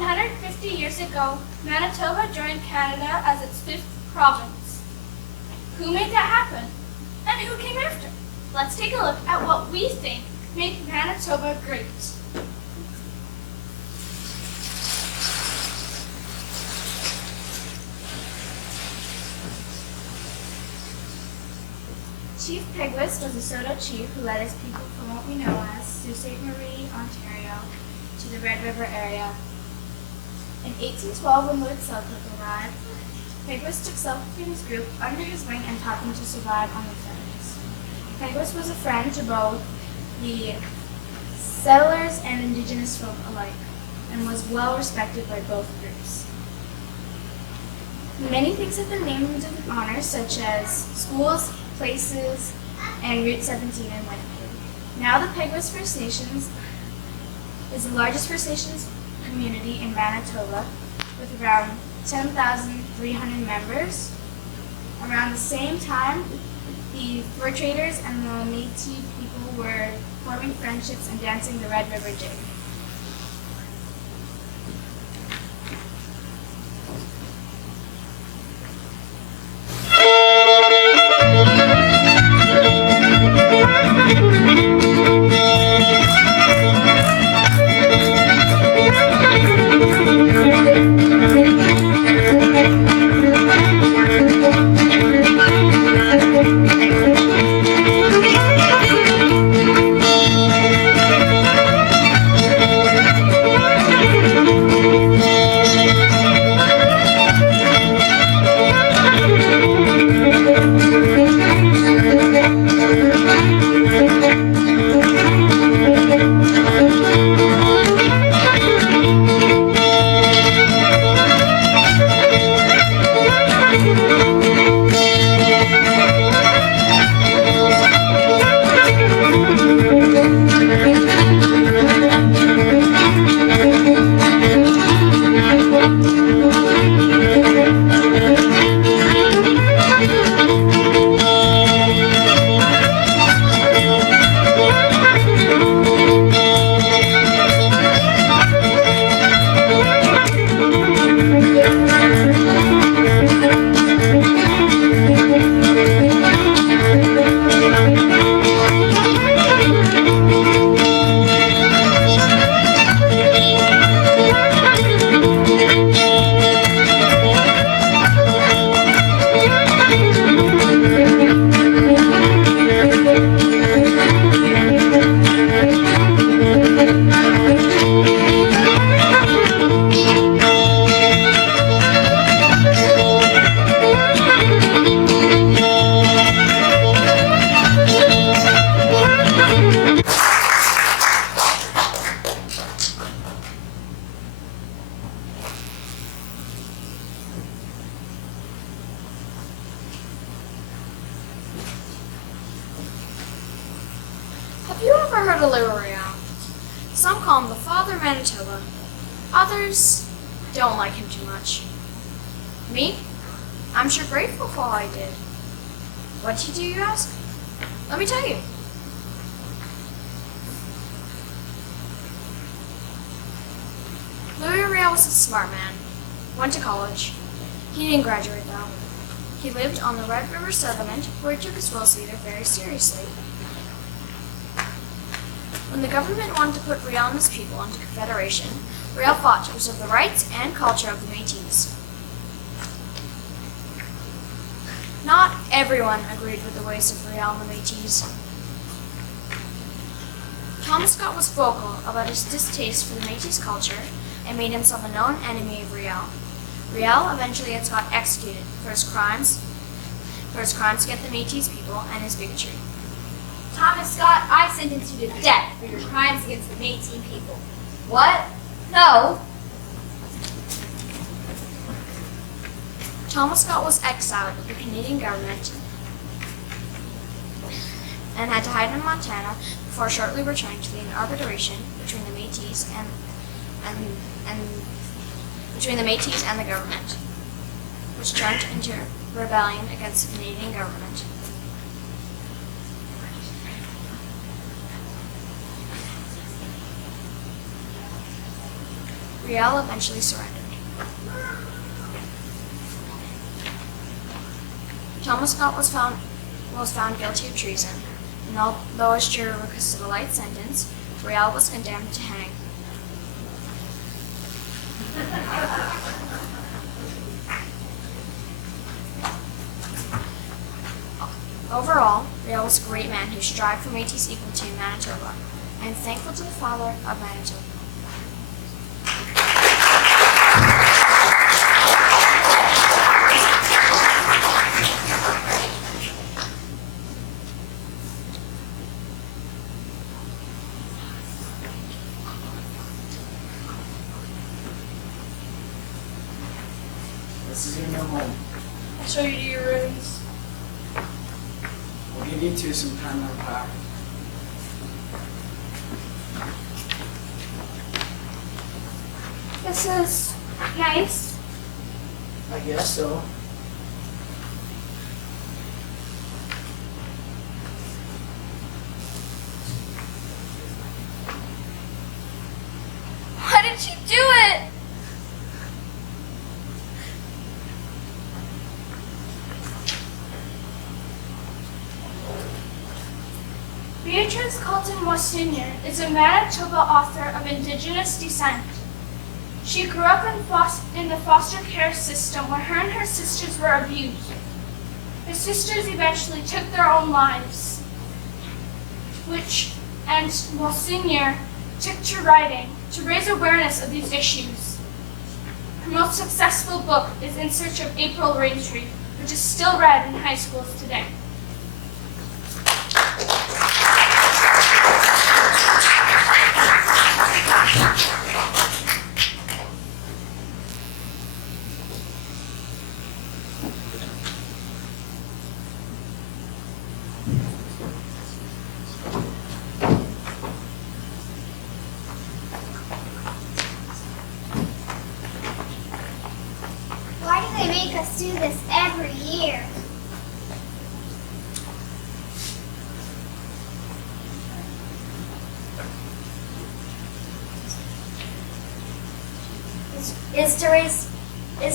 150 years ago, Manitoba joined Canada as its fifth province. Who made that happen? And who came after? Let's take a look at what we think made Manitoba great. Chief Pigwist was a Sault chief who led his people from what we know as Sault Ste. Marie, Ontario, to the Red River area. In 1812, when Louis Selkirk arrived, Pigwist took Selkirk and his group under his wing and taught them to survive on the prairies. Pigwist was a friend to both the settlers and indigenous folk alike, and was well respected by both groups. Many things have been named in honor, such as schools, places, and Route 17 in Winnipeg. Now the Pigwist First Nations is the largest First Nations community in Manitoba, with around 10,300 members. Around the same time, the fur traders and the Métis people were forming friendships and dancing the Red River Jig. Have you ever heard of Louis? Some call him the Father of Manitoba. Others don't like him too much. Me? I'm sure grateful for all I did. What did he do, you ask? Let me tell you. Louis was a smart man. Went to college. He didn't graduate though. He lived on the Red River settlement where he took his Welsh leader very seriously. When the government wanted to put Riel and his people into Confederation, Riel fought to preserve the rights and culture of the Métis. Not everyone agreed with the ways of Riel and the Métis. Thomas Scott was vocal about his distaste for the Métis culture and made himself a known enemy of Riel. Riel eventually had Scott executed for his crimes against the Métis people and his bigotry. Thomas Scott, I sentence you to death for your crimes against the Métis people. What? No. Thomas Scott was exiled with the Canadian government and had to hide in Montana before shortly returning to lead an arbitration between the Métis and the government, which turned into rebellion against the Canadian government. Riel eventually surrendered. Thomas Scott was found guilty of treason, and although his jury requested a light sentence, Riel was condemned to hang. Overall, Riel was a great man who strived for Métis equality in Manitoba. I am thankful to the father of Manitoba. This is your new home. I'll show you to your rooms. We'll give you two some time to unpack. This is nice. I guess so. Why did she do it? Beatrice Colton Sr. is a Manitoba author of Indigenous descent. She grew up in the foster care system where her and her sisters were abused. Her sisters eventually took their own lives, and Monsignor took to writing to raise awareness of these issues. Her most successful book is In Search of April Raintree, which is still read in high schools today. Why do they make us do this every year? Is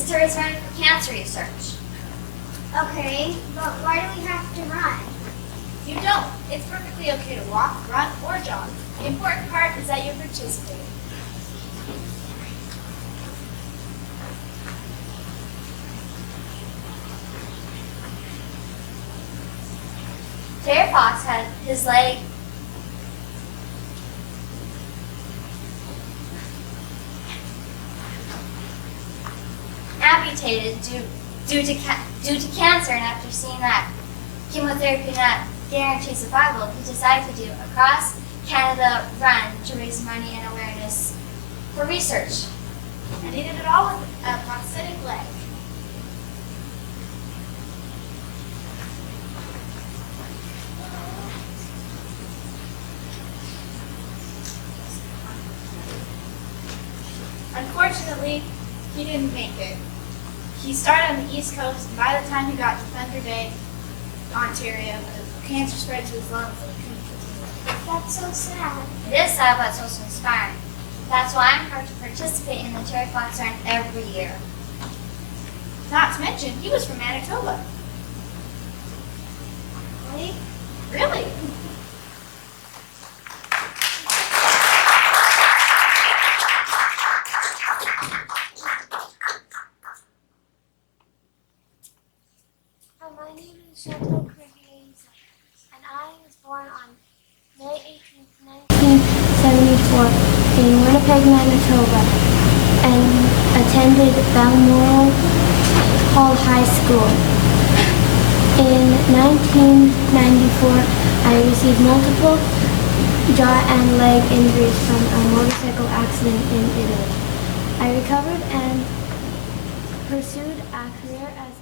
to raise money for cancer research. Okay, but why do we have to run? You don't. It's perfectly okay to walk, run, or jog. The important part is that you participate. Terry Fox had his leg amputated due to cancer, and after seeing that chemotherapy not guarantee survival, he decided to do a cross Canada run to raise money and awareness for research. And he did it all with a prosthetic leg. Unfortunately, he didn't make it. He started on the East Coast, and by the time he got to Thunder Bay, Ontario, the cancer spread to his lungs and he couldn't continue. That's so sad. It is sad, but it's also inspiring. That's why I'm proud to participate in the Terry Fox Run every year. Not to mention, he was from Manitoba. Really? Really? My name is Chantal Crivier, and I was born on May 18th, 1974 in Winnipeg, Manitoba, and attended Balmoral Hall High School. In 1994, I received multiple jaw and leg injuries from a motorcycle accident in Italy. I recovered and pursued a career as